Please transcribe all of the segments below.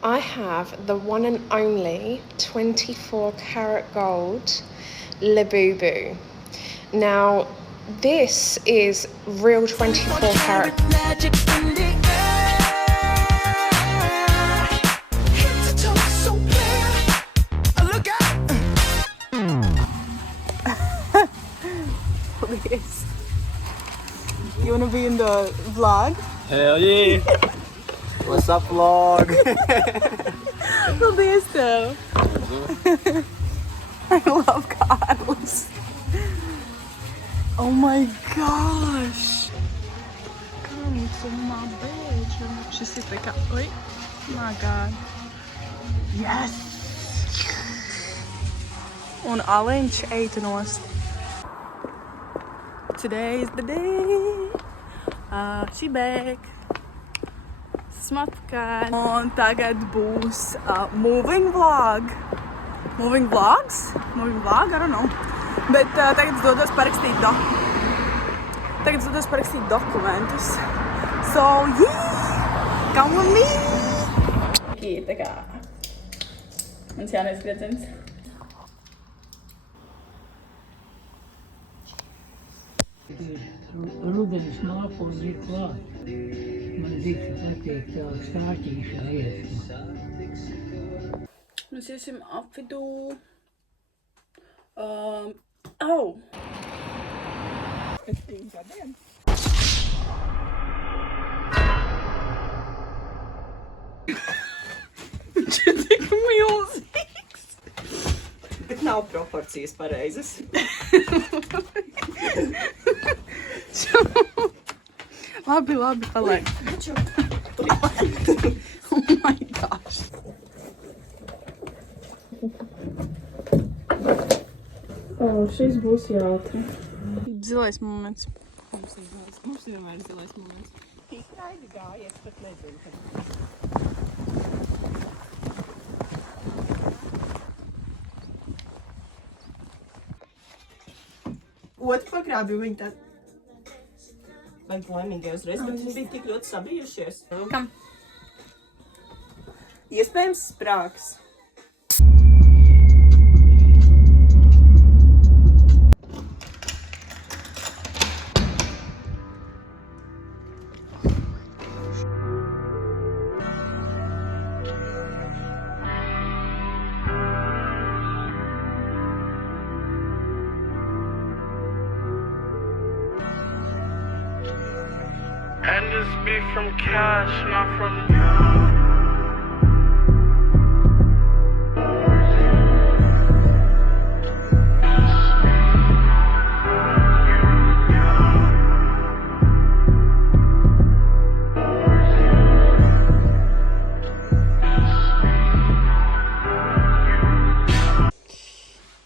I have the one and only 24 karat gold Labubu. Now, this is real 24 karat. Please. You wanna be in the vlog? Hell yeah! What's up, vlog? Paldies tev! I love Kārlis. Oh my gosh! Coming to my bedroom. Šis ir tā kā, oi, my god. Yes! Un Aliņš eitanos. Today is the day. She back. Smatkai. Un tagad būs moving vlog. Moving vlogs? Moving vlog? I don't know. Bet tagad es dodos parakstīt dokumentus. So, yeah! Come with me! Ir tā kā mans jaunais gredzens. Rudenis nākotnē ir klāt. Man dikti patīk tā stāķīšana iet. Mēs iesim apvidū. Au! Es tīm gadiem. Viņš ir tik milzīgs. Bet nav proporcijas pareizas. Labi, palaid. Oh my gosh. Šis būs jātri. Zilais moments. Mums vienmēr zilais moments. Tik raidi gājies, pat nezinu, kad. Otru pagrābi viņi tā... Vai laimīgi uzreiz, bet viņi bija tik ļoti sabijušies. Kam? Iespējams sprāgs. And this be from cash, not from you.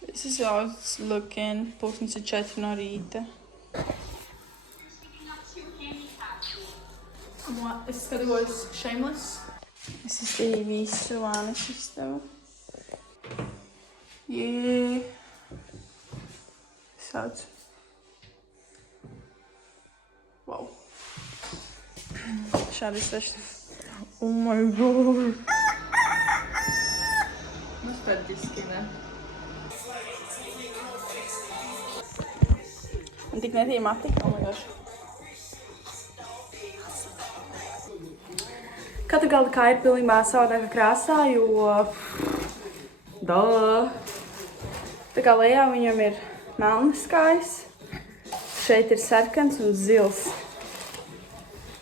This is how it's looking. Pulkstens ir 4 no rīta. Es skatos Shameless. Es izdarīju visu vānu sistavu. Yeah. Sauc. Wow. Šādi sešas. Oh my god. Nostalģiski, ne? Un tik netīja mati. Oh my gosh. Katra galda kāja ir pilnībā savādākā krāsā, jo... Tā kā lejā viņam ir melnas kājas. Šeit ir sarkans un zils.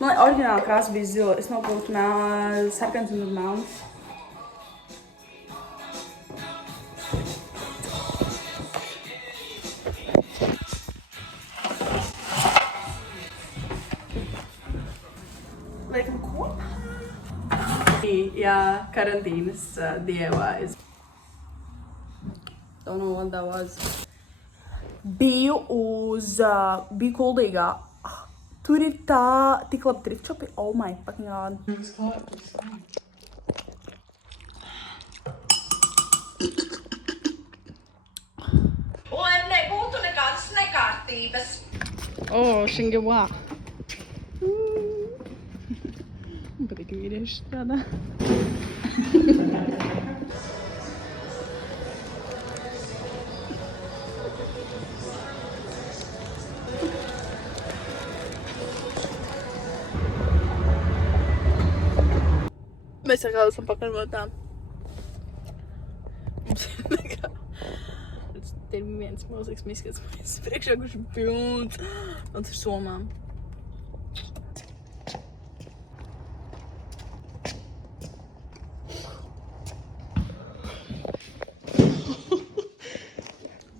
Man liekas, oriģināla krāsa bija zila. Es nopilku sarkans un melnas. Liekam kopā. Jā, karantīnas DIYs. Don't know what that was. Biju Kuldīgā. Tur ir tik labi thrift shopi. Oh my fucking god. Lai nebūtu nekādas nekārtības. Oh, Shingwa. Patīk vīrieši strādā. Mēs atkal esam pakaļvotām. Te ir viens milzīgs miskats mēs priekšā, kurš ir pilns. Un tas ir somām.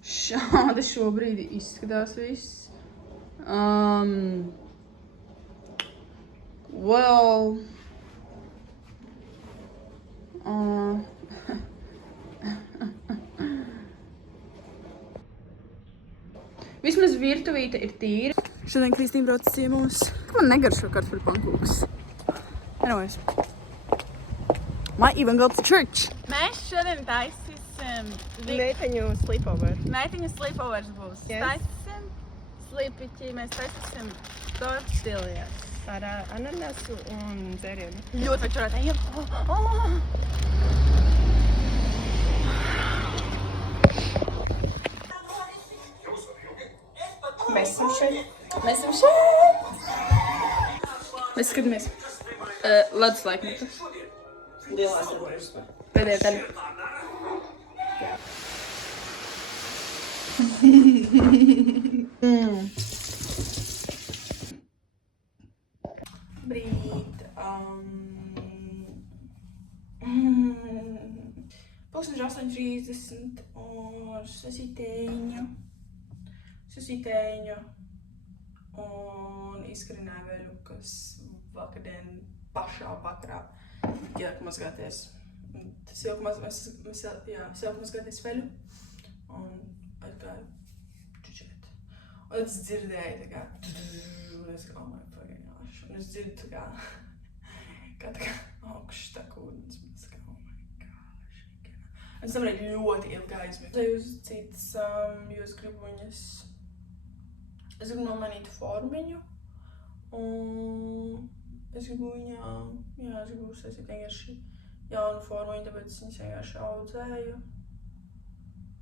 Šādi šobrīd izskatās viss. Well... Vismaz virtuvīte ir tīra. Šodien Kristīna brauc ciemos. Man negaršo kartupeļu pankūks. Anyways. Might even go to church. Mēs šodien taisīsim Meiteņu sleepover. meitiņu sleepovers būs. Yes. Taisīsim slīpiķi, mēs taisīsim tortillas. Ar ananasu un dzērienu. Ļoti večurāt. Ejam. Mēs esam šeit. Mēs esam šeit! Mēs skatāmies ledus laikmetu. Lielās robežas. Pēdējā daļa. Brīt. Pulkstenis 8:30 un sasītēņu un izkarināju veļu, kas vakardien pašā vakarā ielika mazgāties. Tas ielika mazgāties veļu un aizgāju čučēt. Un tad es dzirdēju tā kā un es kā, oh my fucking gosh. Un es dzirdu tā kā augšs ūdens. Un es kā, oh my gosh. Es sapratu ļoti ilgi aizmirst. Uz citas jūs gribuņas. Es gribu nomainīt formiņu. Un es gribu viņām, es gribu uztaisīt vienkārši jaunu formiņu, tāpēc viņas vienkārši audzēju.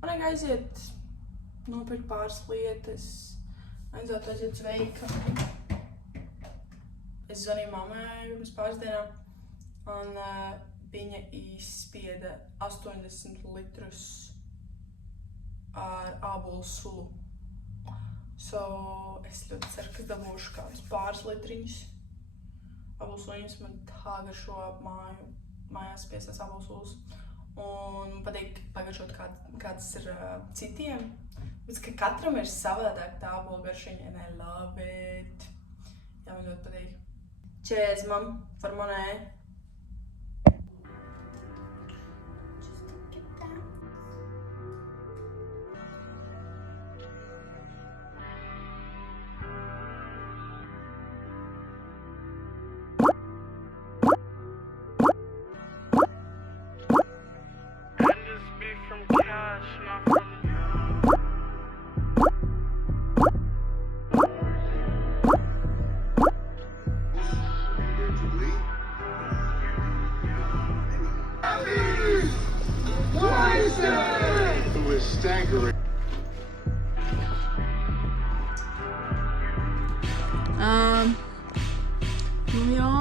Man vajag aiziet, nopirkt pāris lietas, aiziet uz veikalu. Es zvanīju mammai pirms pāris dienām, un viņa izspieda 80 litrus ar ābolu sulu. So, es ļoti ceru, ka dabūšu kādus pāris litriņus. Ābolu suliņus man tā garšo mājās piesās ābolu sulas. Un man patīk pagaršot kāds ir citiem. Bet ka katram ir savādāk tā ābolu garšiņa, and I love it. Jā, man ļoti patīk. Cheers, mam, for money. Staggering. Nu jā.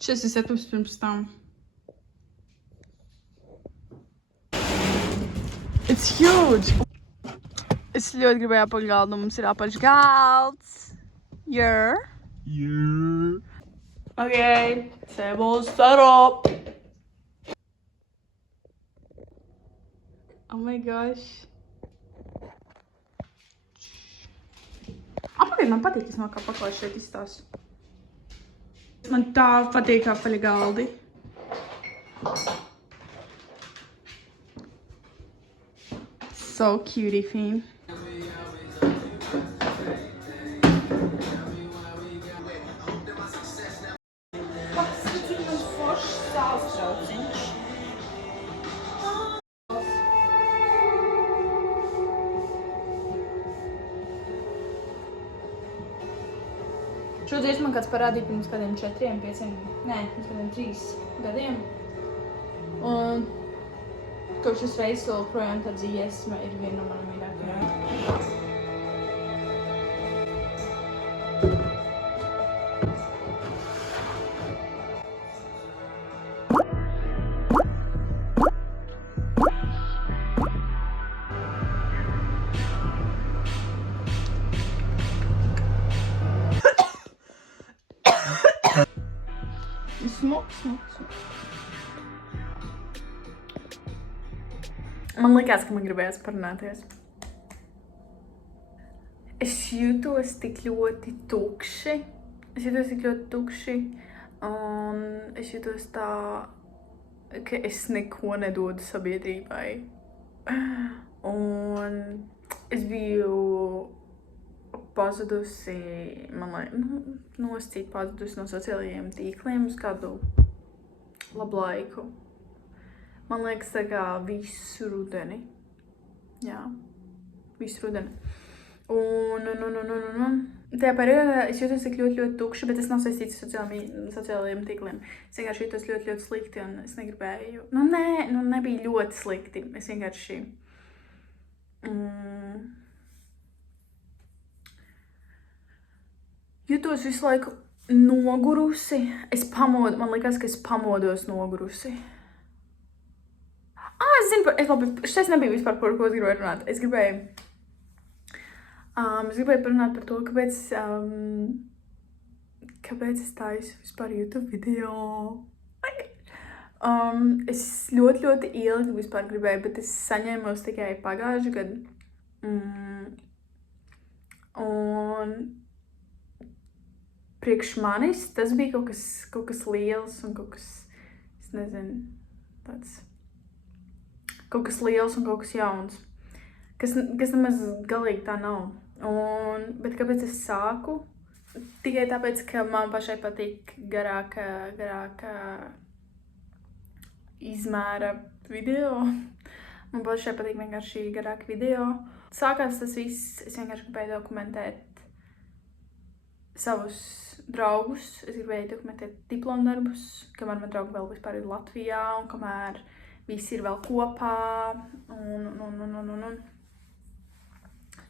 Šis ir setups pirms tam. It's huge! Es ļoti gribēju apaļgaldu, mums ir apaļgalds. Yeah. Okay, table set up. Oh my gosh. Apakaļ man patīk, es kā paklāju šeit izstāstu. Man tā patīk apaļi galdi. So cutie theme. Šo dziesmu man kāds parādīja pirms kādiem 4, 5, nē, pirms kādiem 3 gadiem. Un kopš šis reizes vēl projām tā dziesma ir viena no manām mīļākajām. Man likās, ka man gribējās parunāties. Es jūtos tik ļoti tukši. Un es jūtos tā, ka es neko nedodu sabiedrībai. Un es biju pazudusi, man liekas, noscīt pazudusi no sociālajiem tīkliem uz kādu labu laiku. Man liekas, tā kā visu rudeni. Jā, visu rudeni. Un tajā periodā es jūtos tik ļoti tukši, bet tas nav saistīts ar sociālajiem tīkliem. Es vienkārši jūtos ļoti slikti un es negribēju. Nebija ļoti slikti. Es vienkārši... Jūtos visu laiku nogurusi. Man likās, ka es pamodos nogurusi. Es zinu, šis nebija vispār par ko es gribēju runāt. Es gribēju parunāt par to, kāpēc es taisu vispār YouTube video. Es ļoti ilgi vispār gribēju, bet es saņēmos tikai pagājuši gadu. Un priekš manis tas bija kaut kas liels un kaut kas, es nezinu, tāds... Kaut kas liels un kaut kas jauns, kas nemaz galīgi tā nav. Bet kāpēc es sāku? Tikai tāpēc, ka man pašai patīk garāka izmēra video. Man pašai patīk vienkārši garāki video. Sākās tas viss, es vienkārši gribēju dokumentēt savus draugus. Es gribēju dokumentēt diplomdarbus, kamēr man draugi vēl vispār ir Latvijā un kamēr visi ir vēl kopā, un.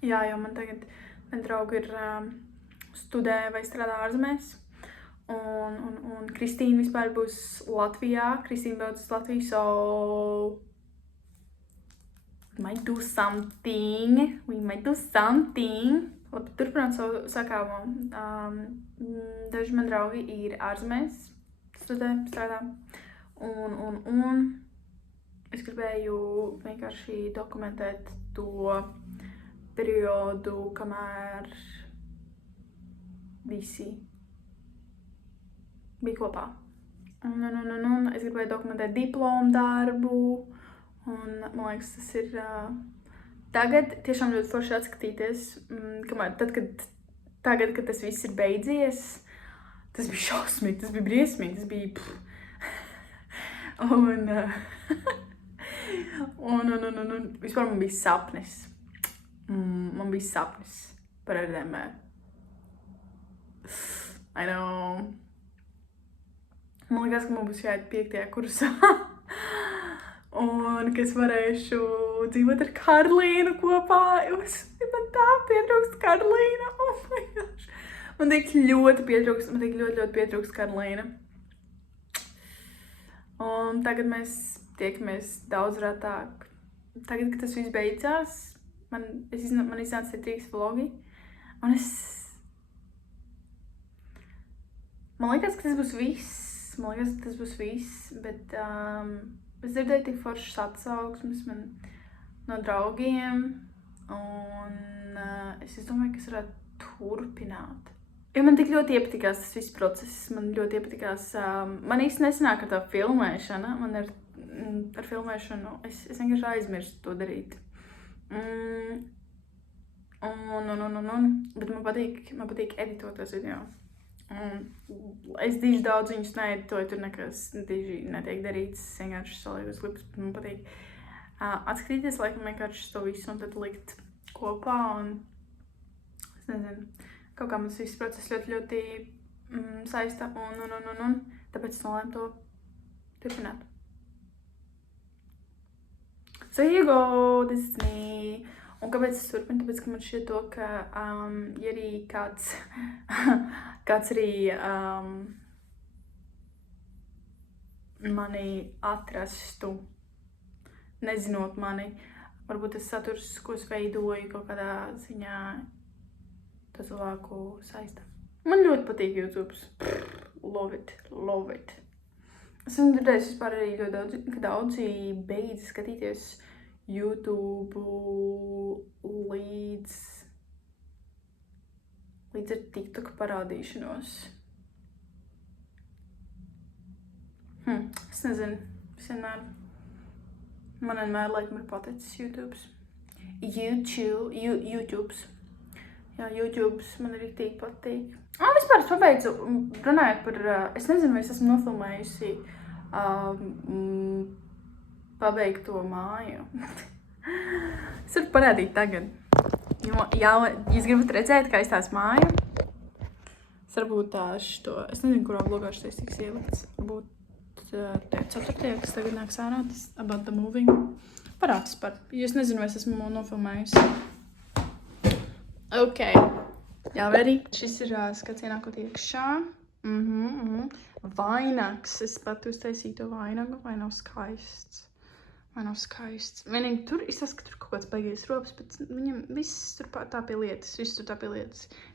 Jā, jo man tagad draugi ir studē vai strādā ārzemēs, un Kristīna vispār būs Latvijā. Kristīna brauc uz Latviju, so we might do something. Labi, turpināt savu sakāmo. Daži man draugi ir ārzemēs, studē, strādā, un es gribēju vienkārši dokumentēt to periodu, kamēr visi bija kopā. Un es gribēju dokumentēt diplomu darbu, un man liekas, tas ir tagad tiešām ļoti forši atskatīties, tagad, kad tas viss ir beidzies, tas bija šausmīgi, tas bija briesmīgi, tas bija un vispār man bija sapnis. Man bija sapnis par RDM. I know. Man liekas, ka man būs jāiet 5. kursā. Un ka es varēšu dzīvot ar Karlīnu kopā. Man tā pietrūkst Karlīna. Oh my gosh. Man tik ļoti pietrūkst Karlīna. Un tagad mēs tiekamies daudz rētāk. Tagad, kad tas viss beidzās, man iznāca 3 vlogi, un man liekas, ka tas būs viss, bet es dzirdēju tik foršas atsauksmes no draugiem, un es domāju, ka es varētu turpināt. Jo man tik ļoti iepatikās tas viss process, man ļoti iepatikās, man īsti nesanāk ar tā filmēšana, man ar filmēšanu, es vienkārši aizmirstu to darīt. Bet man patīk editot tos video. Es diži daudz viņus needitoju, tur nekas diži netiek darīts, es vienkārši salieku uz klipus, bet man patīk atskatīties, laikam vienkārši to visu un tad likt kopā, un es nezinu, Kaut kā mums viss process ļoti saista un. Tāpēc es nolēmu to turpināt. So here you go, this is me. Un kāpēc es turpinu? Tāpēc, ka man šķiet to, ka ja arī kāds arī mani atrastu, nezinot mani, varbūt tas saturs, ko es veidoju, kaut kādā ziņā to cilvēku saista. Man ļoti patīk YouTube. Love it. Esmu dzirdējis vispār arī ļoti daudz, ka daudzi beidz skatīties YouTube līdz ar TikTok parādīšanos. Es nezinu, man vienmēr laikam ir paticis YouTubes. Jā, YouTubes man arī tik patīk. Vispār es pabeidzu, runājot par, es nezinu, vai es esmu nofilmējusi pabeigto māju. Es varu parādīt tagad. Ja jūs gribat redzēt, kā izstās māja, es varbūt šito, es nezinu, kurā blogā šitais tiks ielikts. Varbūt 4. kas tagad nāks ārā, tas About the Moving. Parāds par, jo es nezinu, vai es esmu nofilmējusi. Ok, jā, ready? Šis ir skats ienākot iekšā. Vainags, es pat uztaisīju to vainagu, vai nav skaists? Vienīgi tur izsaka, ka tur kaut kāds baigies rops, bet viņam viss tur tā pie lietas,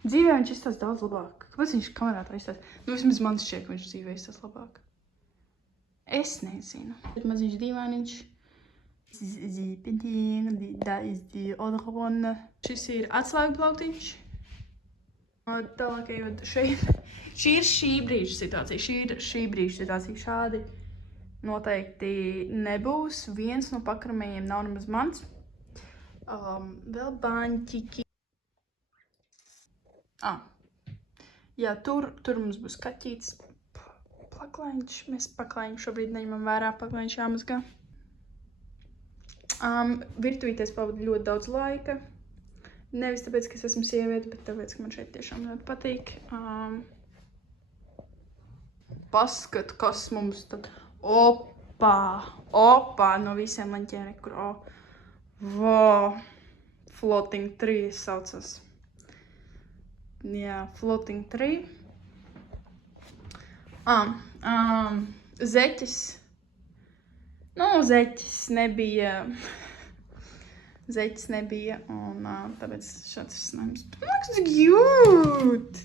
Dzīvē viņš izstās daudz labāk. Kāpēc viņš kamerā tā izstās? Vismaz man šķiet, ka viņš dzīvē izstās labāk. Es nezinu. Maziņš dīvainiņš. Šis ir atslēgu plauktiņš. Tālāk ejot šeit. Šī ir šī brīža situācija. Šādi noteikti nebūs. Viens no pakramējiem nav nemaz mans. Vēl baņķiki. Jā, tur mums būs kaķītis. Paklaiņš. Mēs paklaiņu šobrīd neņemam vērā. Paklaiņš jāmazgā. Virtuvītēs pavadu ļoti daudz laika. Nevis tāpēc, ka es esmu sieviete, bet tāpēc, ka man šeit tiešām ļoti patīk. Paskatu, kas mums tad... Opā, no visiem maņķiem nekur. Floating 3 saucas. Jā, Floating 3. Zeķis. Zeķis nebija, un tāpēc šāds risinājums. Man liekas, cik cute!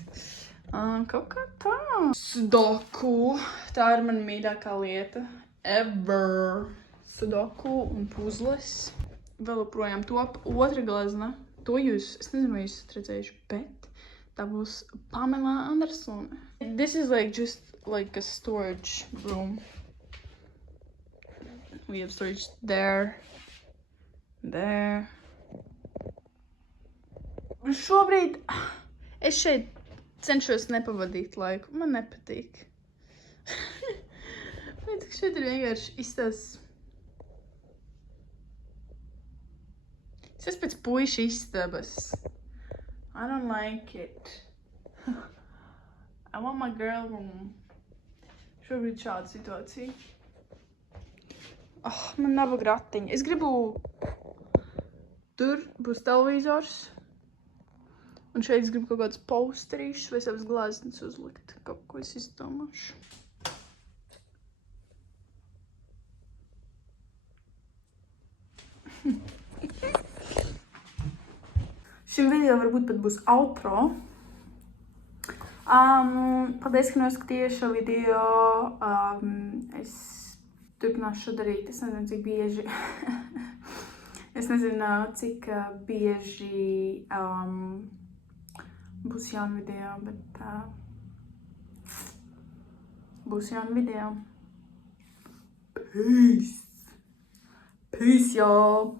Kaut kā tā. Sudoku. Tā ir mana mīļākā lieta. Ever. Sudoku un puzles. Vēl joprojām top. Otra glezna. To es nezinu, vai jūs esat redzējuši, bet tā būs Pamela Andersone. This is just like a storage room. We have storage there. Šobrīd es šeit cenšos nepavadīt laiku. Man nepatīk. Šeit ir vienkārši izstās. Es pēc puiša istabas. I don't like it. I want my girl room. Šobrīd šāda situācija. Man nav gratiņa. Es gribu... Tur būs televizors. Un šeit es gribu kaut kādus posterīšus vai savas glāznes uzlikt. Kaut ko es izdomāšu. Šim video varbūt pat būs outro. Paldies, ka noskatījies šo video. Es turpināšu šo darīt. Es nezinu, cik bieži. Es nezinu, cik bieži būs jauna video, bet būs jauna video. Peace! Peace, y'all!